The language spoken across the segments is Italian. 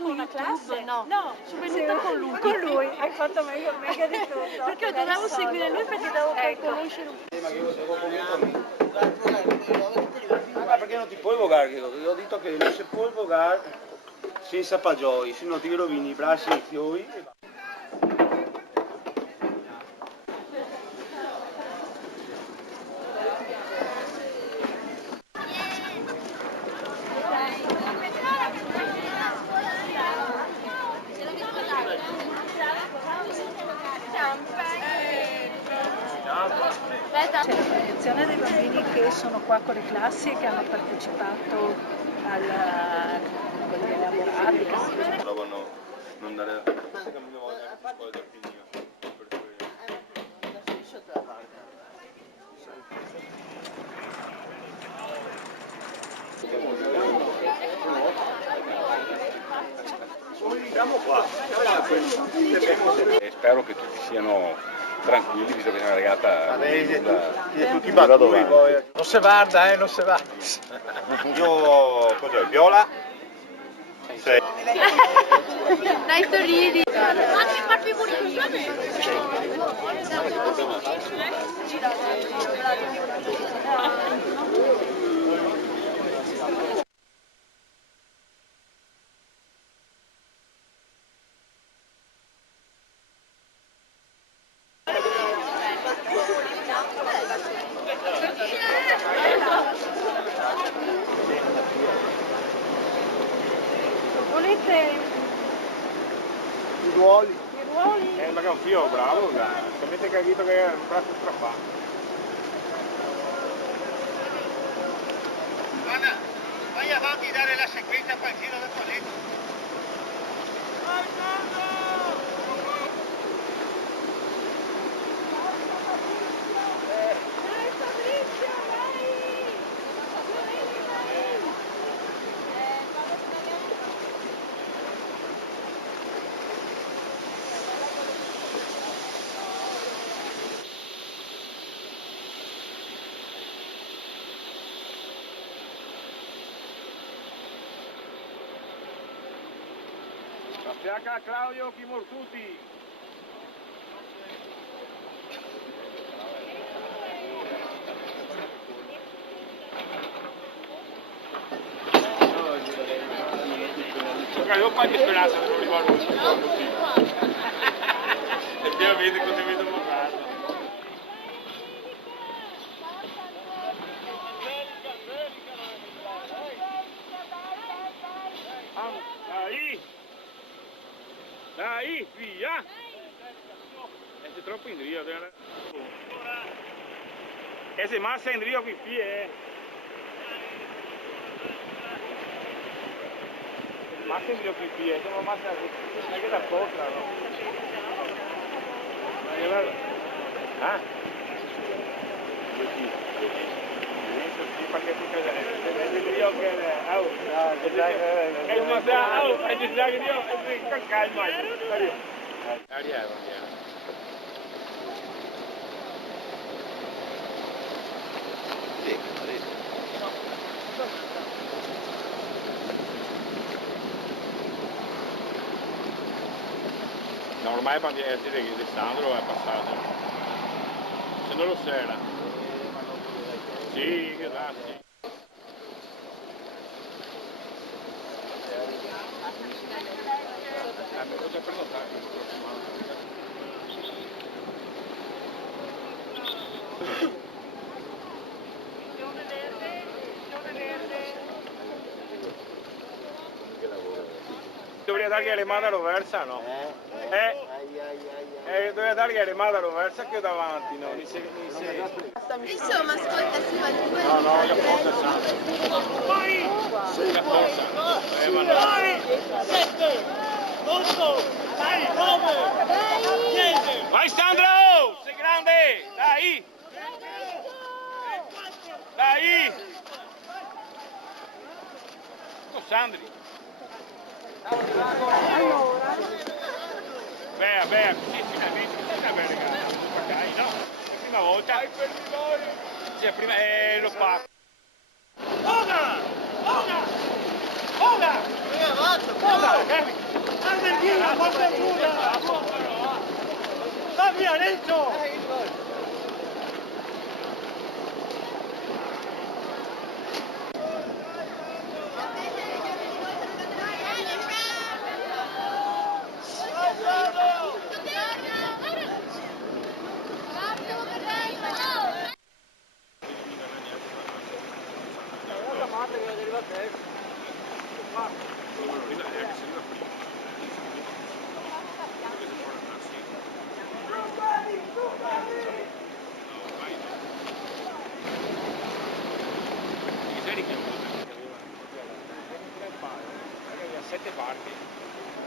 su una YouTube, classe? no, sono Sì, venuta con lui. Con lui, hai fatto meglio di tutto. Perché dovevo seguire lui perché devo conoscere un po'. Ma che io devo ma perché non ti puoi vogare? Io ho detto che non si può vogare senza pagioi, se no ti rovini i bracci e i fiori. C'è la proiezione dei bambini che sono qua con le classi e che hanno partecipato con gli elaborati. Provano non dare siamo qua. Spero che tutti siano tranquilli, visto che è una regata Tutti battuti poi. Non si guarda, non si va. Io cos'è? Viola? Sì. Dai, sorridi. Volete I ruoli. i ruoli? Ma che è un figlio bravo, se avete capito che è un braccio strappato. Guarda, vai avanti a dare la sequenza per il giro del palletto. Affianca a Claudio Chimortuti. Io qualche speranza che non ricordo il secondo effettivamente così vedo guardo. Dai, via! Sei troppo in rio, e se massa in rio qui massa in rio qui siamo massa che da sopra, no? Ah? Perché tu credi il rio che è un massa, è di già che io con calma. Arriviamo. No, ormai è dire che Alessandro è passato. Se non lo era. Sì, grazie. Cosa prenotare il prossimo anno? Dovrei dargli le mani a roversa, no? Dovrei dargli le mani a roversa che io davanti, no? Insomma, ascolta, si va di quello. No, io forza santo. Io forza. 7, 8, 9, 10. Vai Sandro! Sei grande! Dai! Dai! Oh, Sandri! Beh, sì, finalmente una bella gara. Dai, no, la prima volta. Dai per noi! Sì, la prima lo fa. Ora! Argentina, forza pura! Va via, Renzo!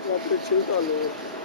La 300 all'ora.